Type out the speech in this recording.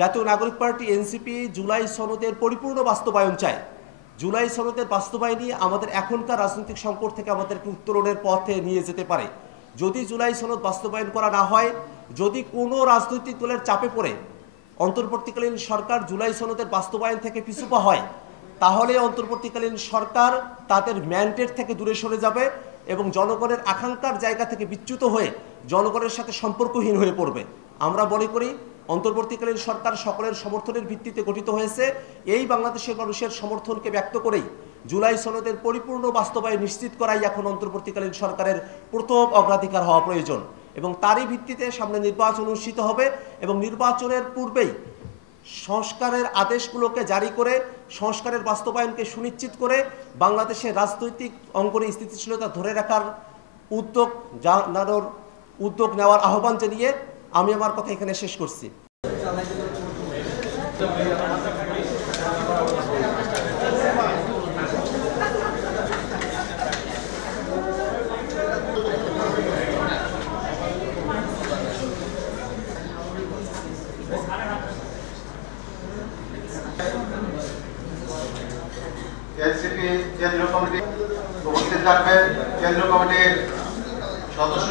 জাতীয় নাগরিক party NCP July সনদের পরিপূর্ণ বাস্তবায়ন চায়। জুলাই সনদের বাস্তবায়নই আমাদের এখনকার রাজনৈতিক সংকট থেকে আমাদেরকে উত্তরণের পথে নিয়ে যেতে পারে। যদি জুলাই সনদ বাস্তবায়ন করা না হয়, যদি কোনো রাজনৈতিক দলের চাপে পড়ে অন্তর্বর্তীকালীন সরকার জুলাই সনদের বাস্তবায়ন থেকে পিছুপা হয়, তাহলে অন্তর্বর্তীকালীন সরকার তাদের ম্যান্ডেট থেকে দূরে সরে যাবে এবং জনগণের আকাঙ্ক্ষার জায়গা থেকে বিচ্যুত হয়ে জনগণের সাথে সম্পর্কহীন হয়ে পড়বে। আমরা মনে করি অন্তর্বর্তীকালীন সরকার সকলের সমর্থনের ভিত্তিতে গঠিত হয়েছে। এই বাংলাদেশের মানুষের সমর্থনকে ব্যক্ত করেই জুলাই সনদের পরিপূর্ণ বাস্তবায়ন নিশ্চিত করাই এখন অন্তর্বর্তীকালীন সরকারের প্রথম অগ্রাধিকার হওয়া প্রয়োজন এবং তারই ভিত্তিতে সামনে নির্বাচন অনুষ্ঠিত হবে এবং নির্বাচনের পূর্বেই সংস্কারের আদেশগুলোকে জারি করে সংস্কারের বাস্তবায়নকে সুনিশ্চিত করে বাংলাদেশের রাজনৈতিক অঙ্গনে স্থিতিশীলতা ধরে রাখার উদ্যোগ নেওয়ার আহ্বান জানিয়ে আমি আমার কথা এখানে শেষ করছি। এনসিপি কেন্দ্রীয় কমিটি উপস্থিত থাকবেন কেন্দ্রীয় কমিটির সদস্য